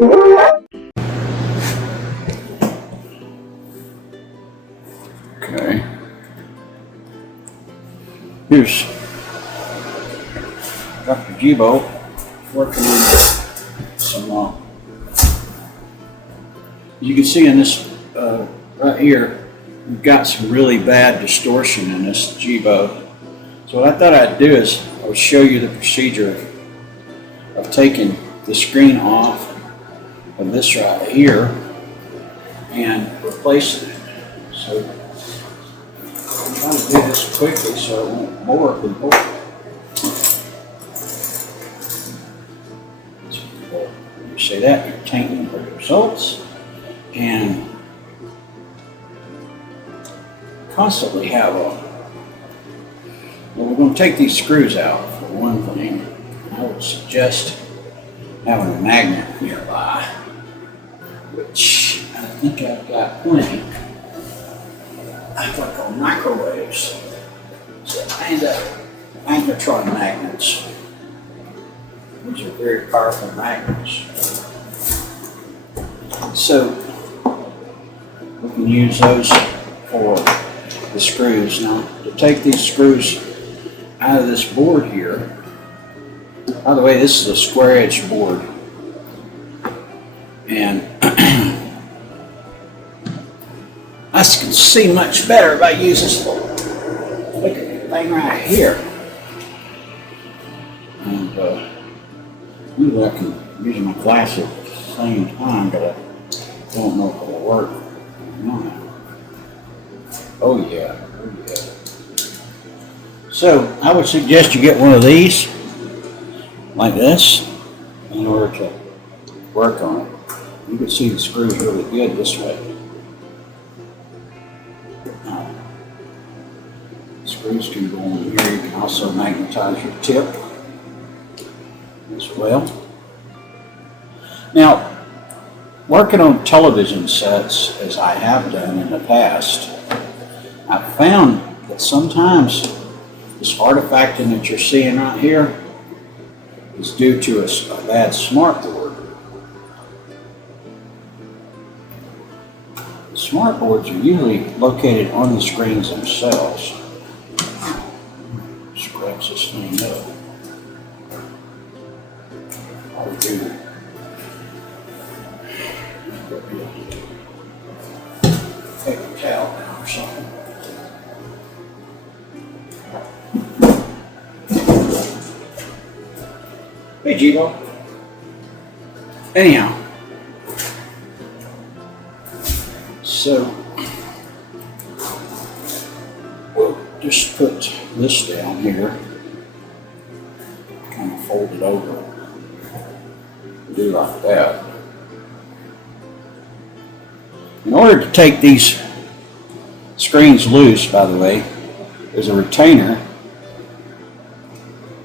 Okay. Here's Dr. Jibo working on some, you can see in this right here, we've got some really bad distortion in this Jibo. So what I thought I'd do is I would show you the procedure of taking the screen off of this right here and replacing it. So I'm trying to do this quickly so it won't bore people. You say that, you're tainting the results and constantly have a. Well, we're going to take these screws out for one thing. I would suggest having a magnet nearby, which I think I've got plenty. I like on microwaves. So and magnetron magnets. These are very powerful magnets. So we can use those for the screws. Now to take these screws out of this board here. By the way, this is a square edge board. And I can see much better by using this little thing right here. And usually I can use my glasses at the same time, but I don't know if it'll work or not. Oh yeah, oh yeah. So I would suggest you get one of these, like this, in order to work on it. You can see the screws really good this way. Screws can go on here. You can also magnetize your tip as well. Now, working on television sets, as I have done in the past, I found that sometimes this artifacting that you're seeing right here is due to a bad smart board. Smart boards are usually located on the screens themselves. Scratch this thing up. I'll do paper towel or something. Hey, Jibo. Anyhow, so we'll just put this down here, kind of fold it over, do like that. In order to take these screens loose, by the way, there's a retainer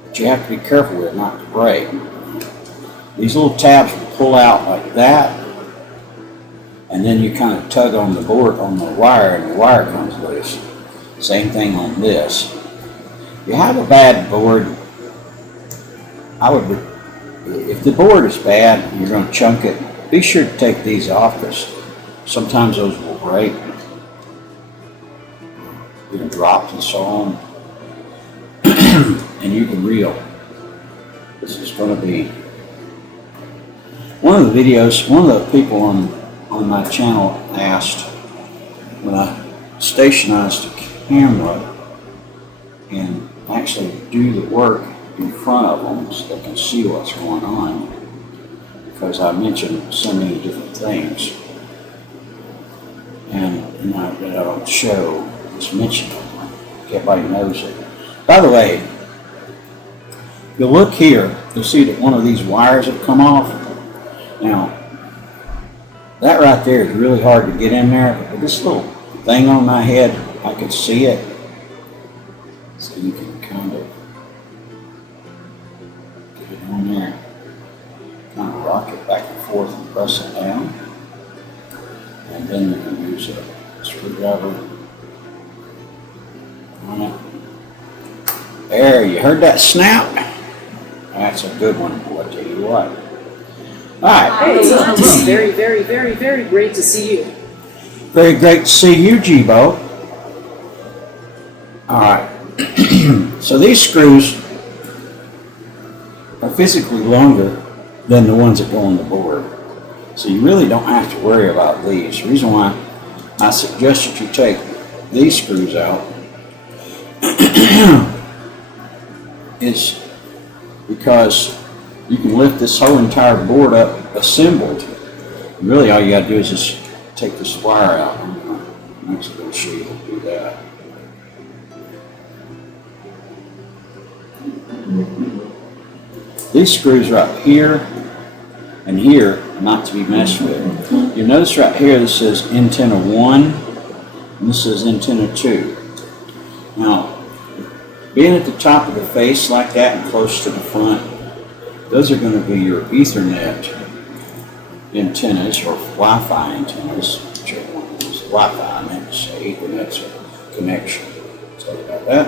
that you have to be careful with not to break. These little tabs will pull out like that, and then you kind of tug on the board, on the wire, and the wire comes loose. Same thing on this. If you have a bad board, if the board is bad and you're going to chunk it, be sure to take these off because sometimes those will break. You can drop and so on. And you can reel. This is going to be one of the videos. One of the people on my channel asked when I stationized the camera and actually do the work in front of them so they can see what's going on, because I mentioned so many different things, and I don't show just mention it. Everybody knows it. By the way, if you look here, you'll see that one of these wires have come off. Now, that right there is really hard to get in there, but this little thing on my head, I can see it. So you can kind of get it on there, kind of rock it back and forth and press it down. And then you can use a screwdriver on it. There, you heard that snap? That's a good one, boy, I tell you what. All right. Hey, it's very, very, very, very great to see you. Very great to see you, Jibo. All right. So these screws are physically longer than the ones that go on the board. So you really don't have to worry about these. The reason why I suggest that you take these screws out is because you can lift this whole entire board up assembled. Really all you got to do is just take this wire out. I'm actually going to show you how to do that. These screws right here and here are not to be messed with. You notice right here this says antenna 1 and this says antenna 2. Now, being at the top of the face like that and close to the front, those are going to be your Ethernet antennas or Wi-Fi antennas. Whichever one is Wi-Fi, I meant to say Ethernet's a connection. Sorry about that.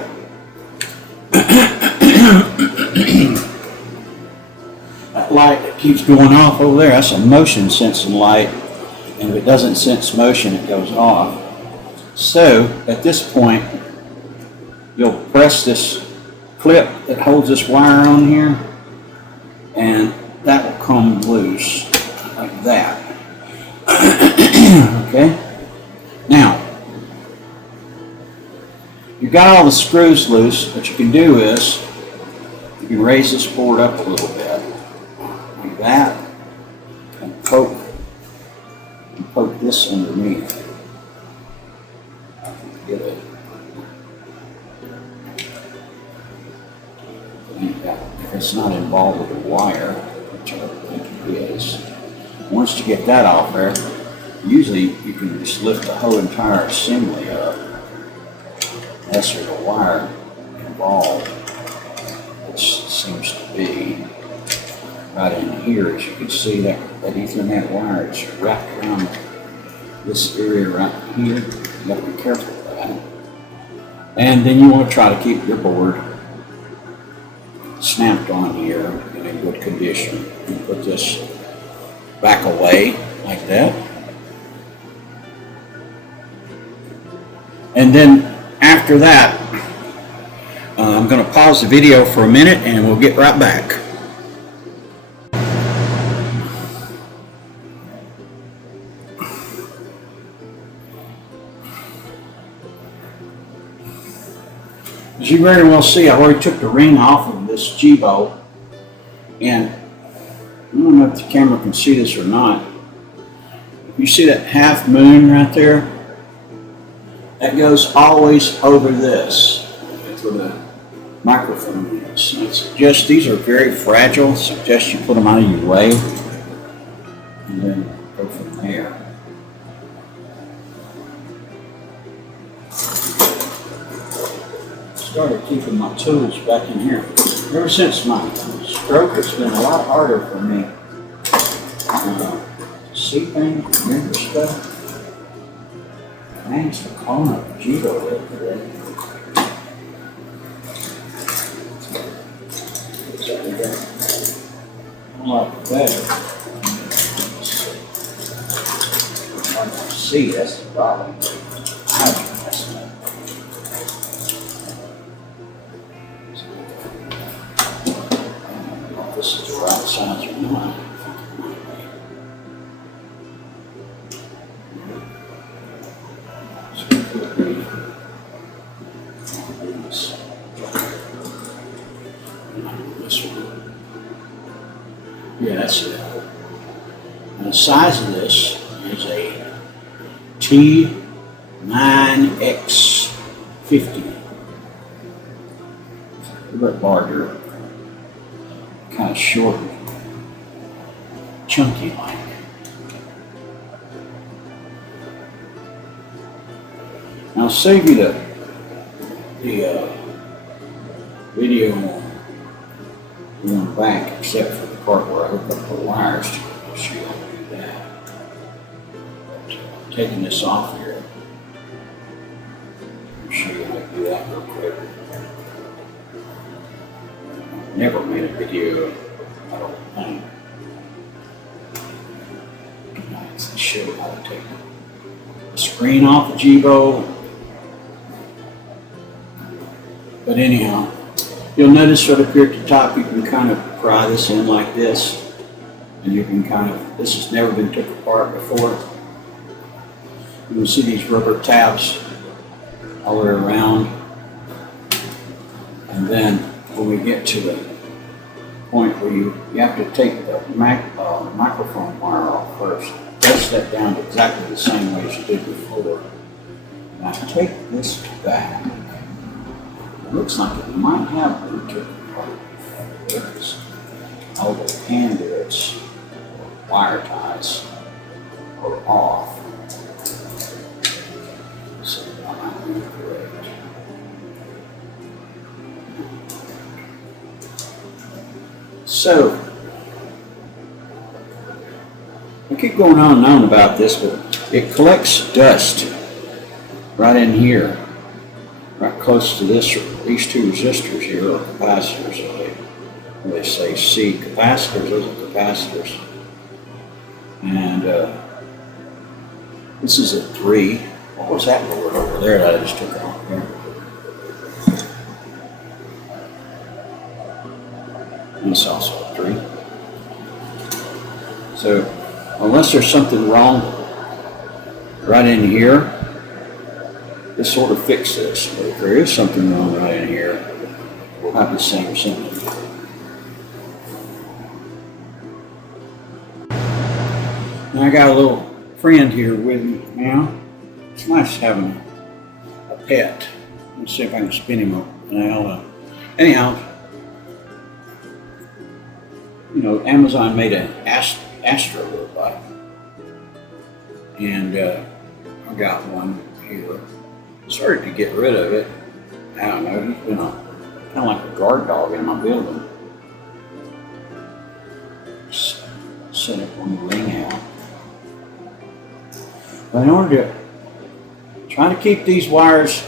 That light that keeps going off over there, that's a motion sensing light, and if it doesn't sense motion, it goes off. So at this point, you'll press this clip that holds this wire on here, and that will come loose like that. Okay? Now, you've got all the screws loose. What you can do is you can raise this board up a little bit like that and poke this underneath. Get it. If it's not involved with the wire, which I don't think it is, once you get that off there, usually you can just lift the whole entire assembly up. Unless there's a wire involved, which seems to be right in here. As you can see, that Ethernet wire is wrapped around this area right here. You got to be careful of that. And then you want to try to keep your board snapped on here and in good condition. You put this back away like that. And then after that, I'm going to pause the video for a minute and we'll get right back. As you very well see, I already took the ring off of this Jibo, and I don't know if the camera can see this or not. You see that half moon right there? That goes always over this. That's where the microphone is. I suggest these are very fragile. I suggest you put them out of your way and then go from there. Started keeping my tools back in here. Ever since my stroke, it's been a lot harder for me to see things, remember stuff. Thanks for calling up Jibo today. A lot better. Hard to see, that's the problem. This is the right size or not. This one. Yeah, that's it. And the size of this is a T9X50. A bit larger. Kind of short, chunky like. I'll save you the video going back, except for the part where I hook up the wires to make sure you don't do that. Taking this off here, I'm sure you want to do that real quick. Never made a video, I don't think. show you how to take the screen off the Jibo. But anyhow, you'll notice right up here at the top, you can kind of pry this in like this. And you can kind of, this has never been took apart before. You can see these rubber tabs all the way around. And then when we get to the point where you have to take the microphone wire off first. Press that down exactly the same way as you did before. Now take this back. It looks like it might have been taken apart. There's all the conduits, wire ties are off. So that might be correct. So, I keep going on and on about this, but it collects dust right in here, right close to these two resistors here, or capacitors, they say C. Capacitors, those are capacitors. And this is a 3. What was that board over there that I just took off here? And it's also a 3. So, unless there's something wrong right in here, this sort of fix this. But if there is something wrong right in here, we'll have the same symptom. And I got a little friend here with me now. It's nice having a pet. Let's see if I can spin him up now. Anyhow, you know, Amazon made an Astro robot, and I got one here. Started to get rid of it. I don't know, he's been kind of like a guard dog in my building. Set up one ring out. But in order to try to keep these wires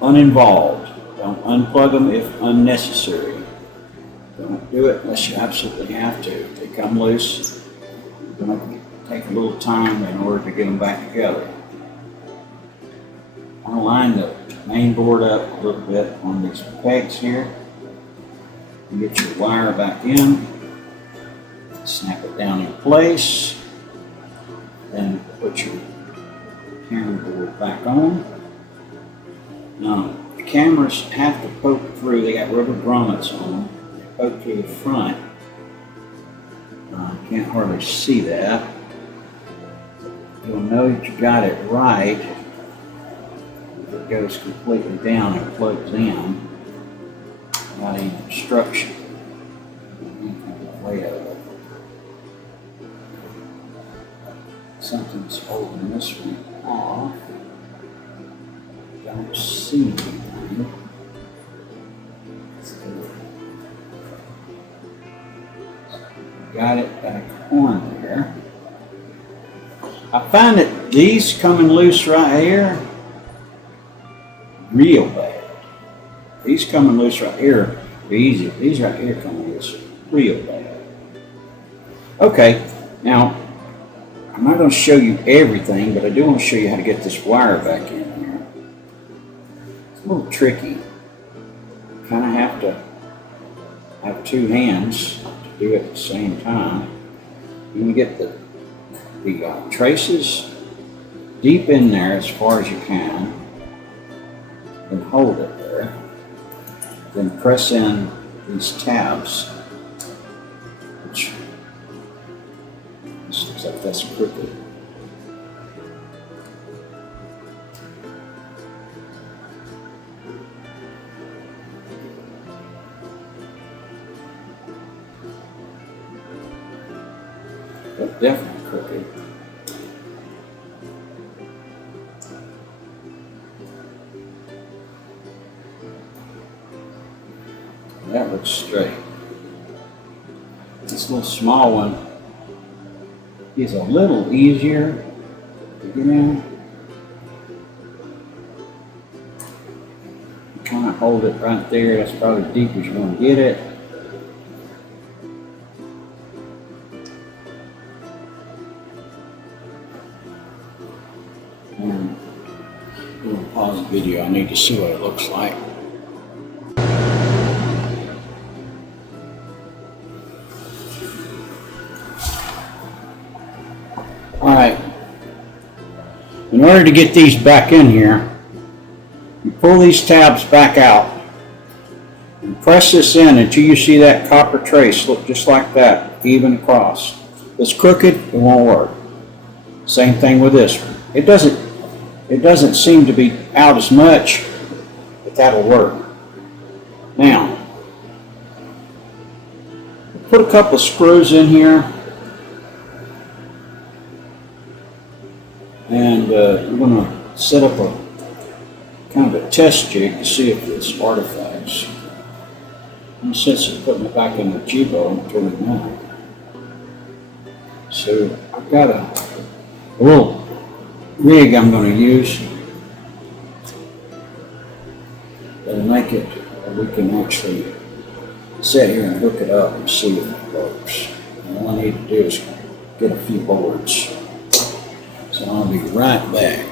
uninvolved, don't unplug them if unnecessary. Don't do it unless you absolutely have to. If they come loose, you're going to take a little time in order to get them back together. I'll line the main board up a little bit on these pegs here. You get your wire back in, snap it down in place, then put your camera board back on. Now, the cameras have to poke through, they got rubber grommets on them. They poke through the front. Can't hardly see that. You'll know that you got it right if it goes completely down and plugs in without any obstruction. Way of it. Something's holding this one off. Don't see anything. Got it back on there. I find that these coming loose right here real bad. These coming loose right here are easy. These right here coming loose real bad. Okay, now I'm not going to show you everything, but I do want to show you how to get this wire back in here. It's a little tricky. You kind of have to have two hands to do it at the same time. You can get the traces deep in there as far as you can, and hold it there. Then press in these tabs, which this looks like that's crooked. That's definitely crooked. That looks straight. This little small one is a little easier to get in. You kind of hold it right there. That's probably as deep as you're going to get it. video. I need to see what it looks like. Alright, in order to get these back in here, you pull these tabs back out and press this in until you see that copper trace look just like that, even across. If it's crooked, it won't work. Same thing with this one. It doesn't seem to be out as much, but that'll work. Now, put a couple of screws in here. And we're going to set up a kind of a test jig to see if it's artifacts. And since it's putting it back in the Jibo, I'm turning it on. So I've got a little rig I'm going to use that'll make it where we can actually sit here and hook it up and see if it works. And all I need to do is get a few boards. So I'll be right back.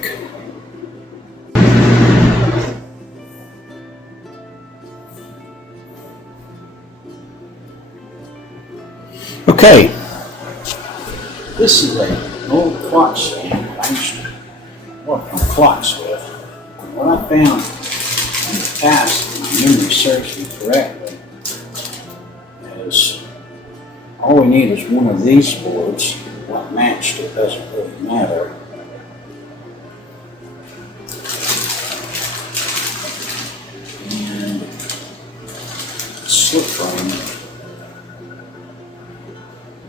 Okay, this is an old clock stand that I used to work on clocks with. And what I found in the past, if my memory serves me correctly, is all we need is one of these boards. What matched it doesn't really matter. And slip ring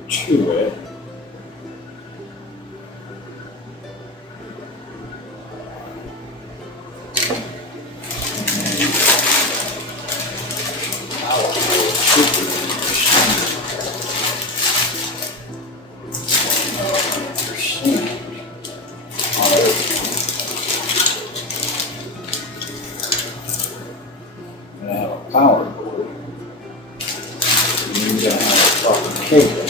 to it. Power board, and you're going to have a proper cable.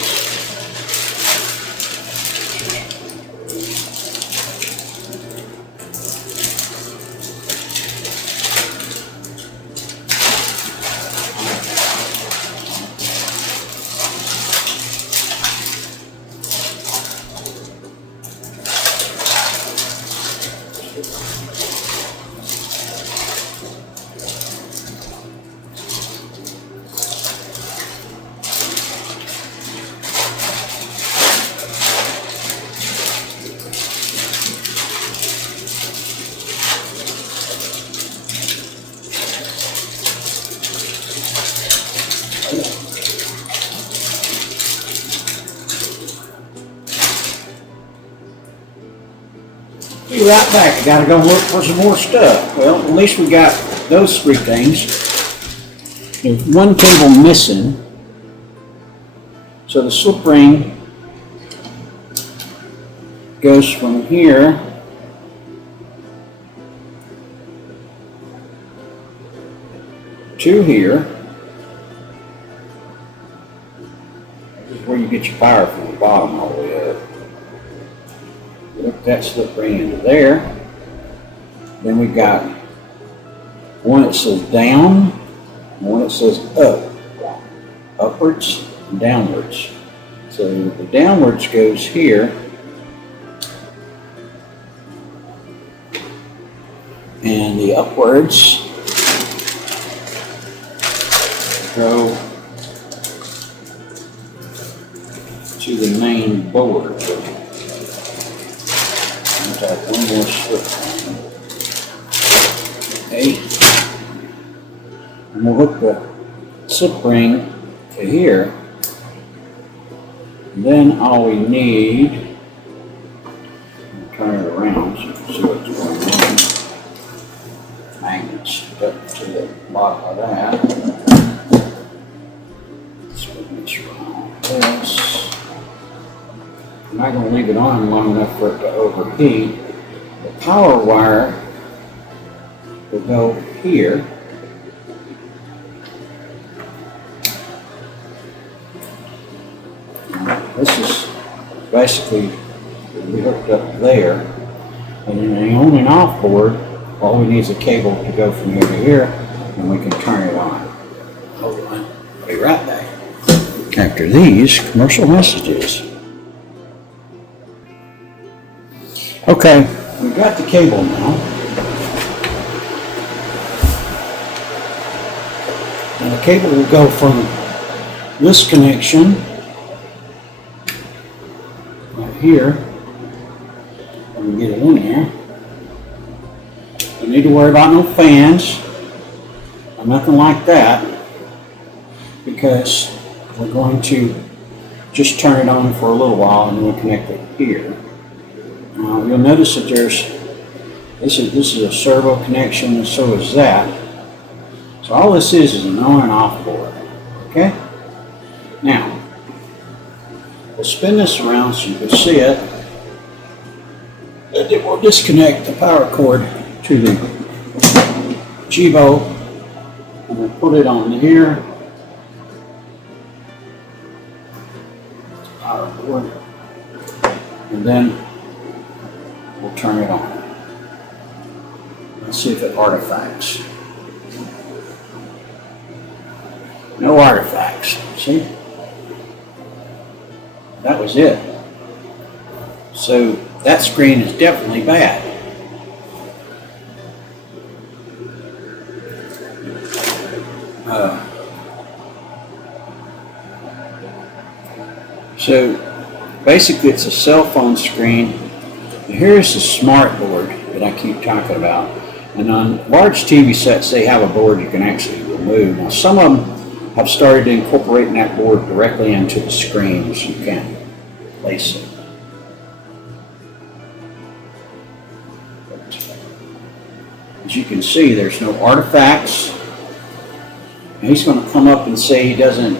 Be right back. I gotta go look for some more stuff. Well, at least we got those three things. There's one cable missing. So the slip ring goes from here to here. This is where you get your power from the bottom all the way up. Hook that slip ring into there. Then we've got one that says down, and one that says up, upwards and downwards. So the downwards goes here, and the upwards go to the main board. One more slip. Okay. And we'll hook the slip ring to here. And then all we need, turn it around so you can see what's going on. Magnets up to the bottom of that. Let's put this around this. I'm not going to leave it on long enough for it to overheat. The power wire will go here. This is basically we hooked up there. And then the on and off board All we need is a cable to go from here to here, and we can turn it on. Hold on. I'll be right back. After these commercial messages. Okay, we've got the cable now. And the cable will go from this connection right here. Let me get it in there. Don't need to worry about no fans or nothing like that, because we're going to just turn it on for a little while and then we'll connect it here. You'll notice that this is a servo connection, and so is that. So all this is an on and off board. Okay? Now, we'll spin this around so you can see it. And then we'll disconnect the power cord to the Jibo, and we'll put it on here. Power cord. And then we'll turn it on. Let's see if it artifacts. No artifacts. See? That was it. So that screen is definitely bad. So basically it's a cell phone screen. Here's the smart board that I keep talking about. And on large TV sets, they have a board you can actually remove. Now, some of them have started incorporating that board directly into the screen so you can place it. But as you can see, there's no artifacts. And he's going to come up and say he doesn't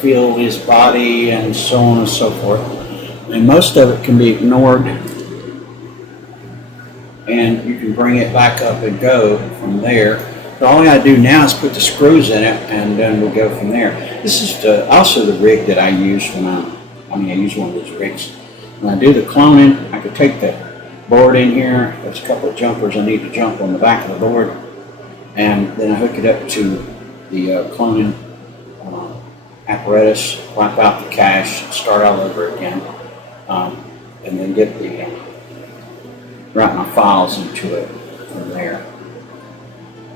feel his body and so on and so forth. And most of it can be ignored. And you can bring it back up and go from there. So all I got to do now is put the screws in it, and then we'll go from there. This is also the rig that I use when I use one of these rigs. When I do the cloning, I could take the board in here. There's a couple of jumpers I need to jump on the back of the board, and then I hook it up to the cloning apparatus, wipe out the cache, start all over again, and then get the write my files into it from there.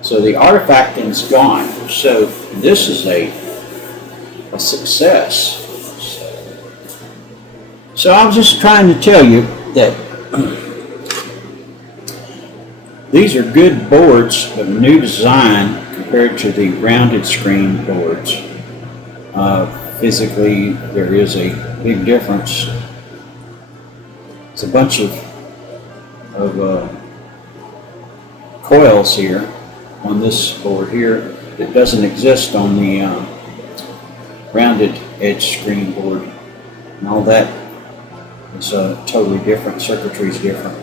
So the artifacting's gone. So this is a success. So I was just trying to tell you that these are good boards, but new design compared to the rounded screen boards. Physically, there is a big difference. It's a bunch of coils here on this board here that doesn't exist on the rounded edge screen board, and all that is totally different. Circuitry is different.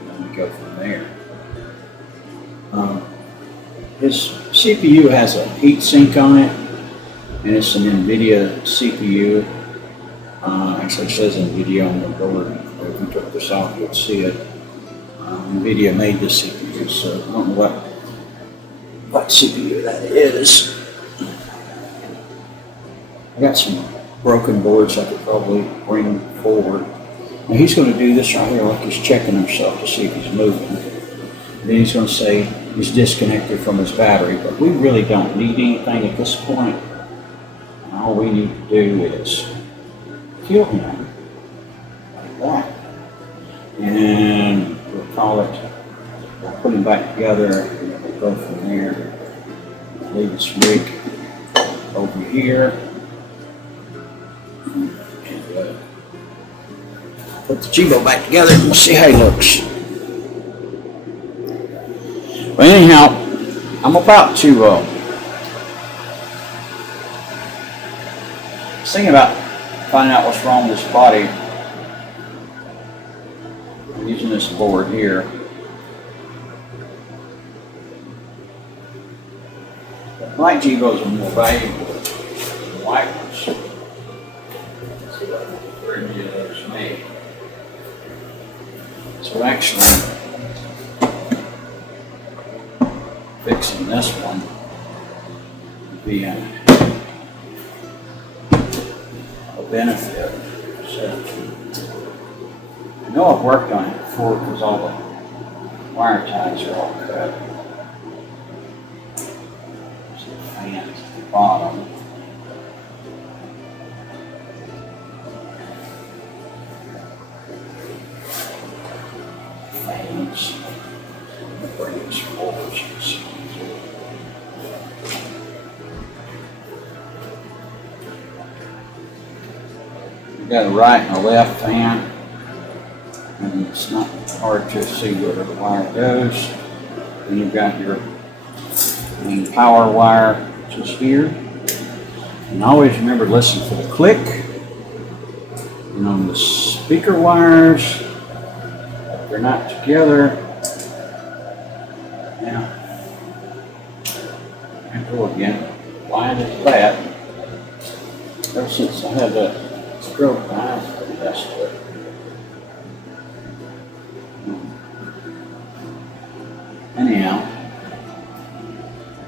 And we go from there. His CPU has a heat sink on it, and it's an NVIDIA CPU. Actually, it says NVIDIA on the board. If we took this off, you'd see it. NVIDIA made this CPU, so I don't know what CPU that is. I got some broken boards I could probably bring forward. Now he's going to do this right here like he's checking himself to see if he's moving. Then he's going to say he's disconnected from his battery, but we really don't need anything at this point. And all we need to do is kill him like that. And we'll call it, we'll put him back together, and we'll go from there. Leave this rig over here. And put the Jibo back together and we'll see how he looks. But anyhow, I'm about to thinking about finding out what's wrong with this body. I'm using this board here. The black Jibos are more valuable than white ones. See what very few of those made. So actually, fixing this one would be a benefit. So, I know I've worked on it before because all the wire ties are all cut. There's the fans at the bottom. Fans. Bring these forward, you can see. You've got a right and a left fan, and it's not hard to see where the wire goes. Then you've got your main power wire, which is here. And always remember to listen for the click. And on the speaker wires, if they're not together, now, I go again. Why is that? Ever since I had that stroke, I've messed with it. Anyhow,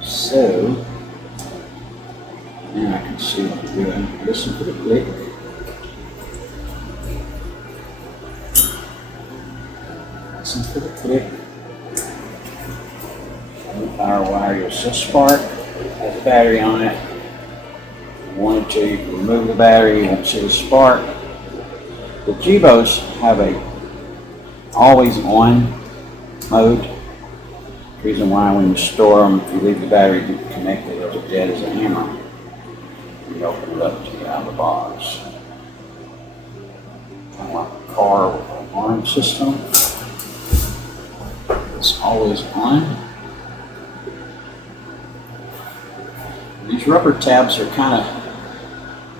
so now I can see what I'm doing. Listen for the click. Listen for the click. On the power wire, you'll see a spark. Has a battery on it. If you wanted to, you can remove the battery. You won't see the spark. The Jibos have a always on mode. The reason why when you store them, if you leave the battery connected, they're dead as a hammer. You open it up to get out of the box. Kind of like a car with an alarm system. It's always on. These rubber tabs are kind of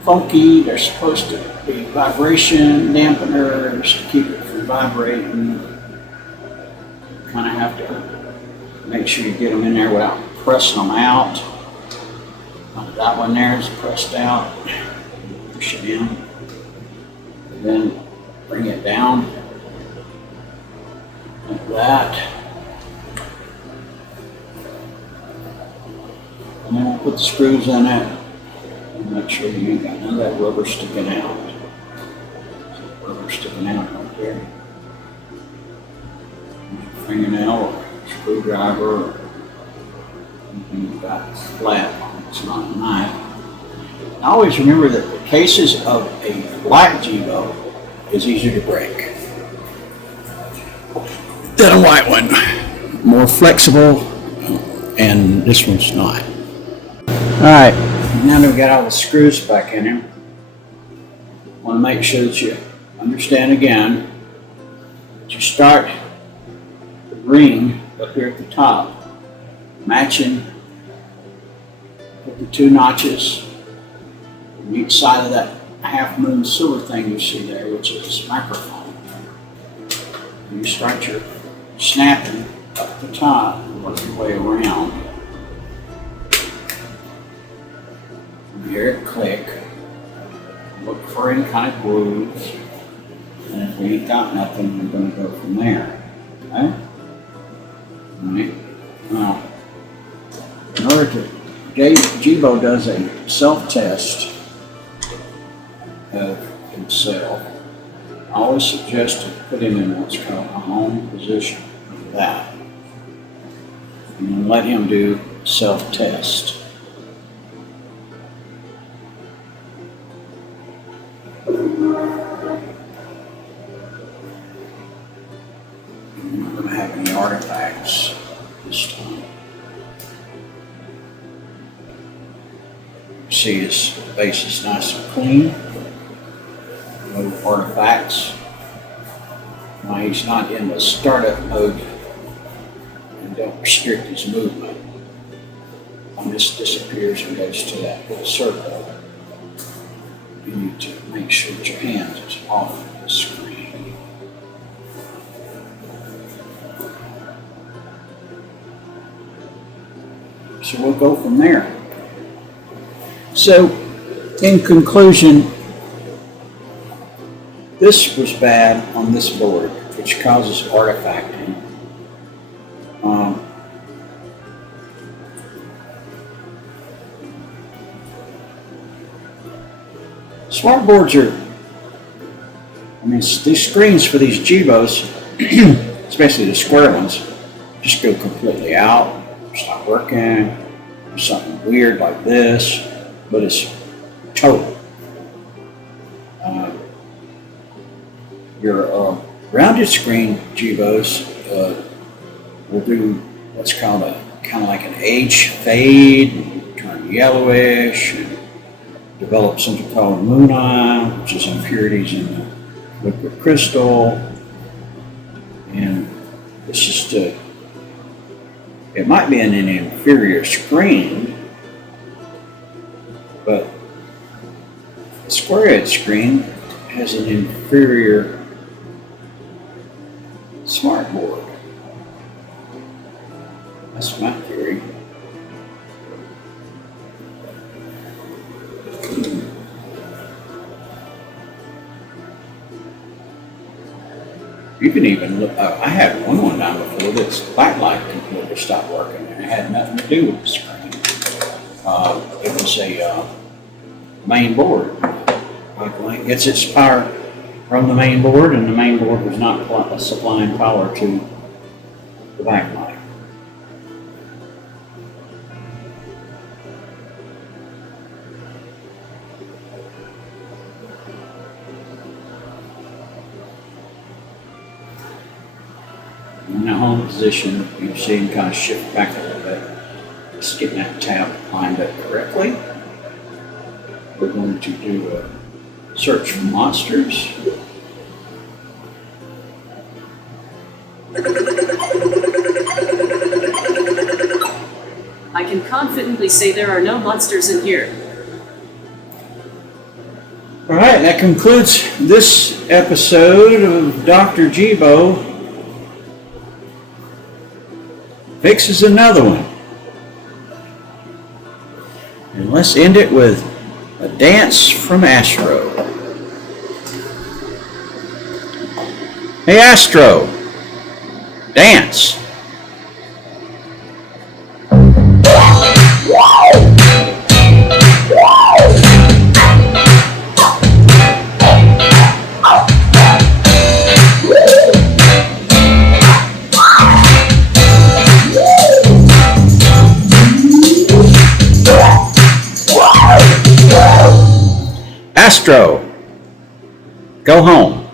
funky. They're supposed to be vibration dampeners to keep it from vibrating. You kind of have to make sure you get them in there without pressing them out. That one there is pressed out. Push it in. And then bring it down like that. And then we'll put the screws in it and make sure you ain't got none of that rubber sticking out. Rubber sticking out right there. Fingernail or screwdriver or anything you've got flat. It's not a knife. And always remember that the cases of a black Jibo is easier to break than a white one. More flexible, and this one's not. Alright, now that we've got all the screws back in here, I want to make sure that you understand again that you start the ring up here at the top, matching with the two notches on each side of that half moon silver thing you see there, which is this microphone. And you start your snapping up the top and work your way around. You hear it click. Look for any kind of grooves. And if we ain't got nothing, we're going to go from there. Okay? Alright. Now, in order to, Jibo does a self-test of himself. I always suggest to put him in what's called a home position, like that. And then let him do self-test. I'm not going to have any artifacts this time. See, his base is nice and clean. No artifacts. Why he's not in the startup mode, and don't restrict his movement. When this disappears and goes to that little circle, you need to make sure that your hands is off the screen. So we'll go from there. So, in conclusion, this was bad on this board, which causes artifacting. Smart boards are, these screens for these Jibos, especially the square ones, just go completely out, stop working, something weird like this, but it's total. Your rounded screen Jibos will do what's called kind of like an age fade, and turn yellowish, and develop something called moon eye, which is impurities in the liquid crystal. And it's just it might be in an inferior screen, but the square edge screen has an inferior smart board. That's my theory. You can even look, I had one time before this backlight completely stopped working, and it had nothing to do with the screen. It was a main board. Backlight gets its power from the main board, and the main board was not supplying power to the backlight. In the home position, you see him kind of shift back a little bit. Just getting that tab lined up correctly. We're going to do a search for monsters. I can confidently say there are no monsters in here. All right, that concludes this episode of Dr. Jibo fixes another one. And let's end it with a dance from Astro. Hey Astro, dance. Astro, go home.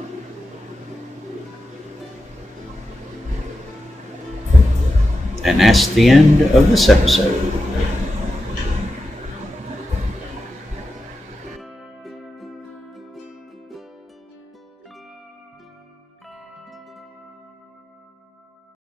And that's the end of this episode.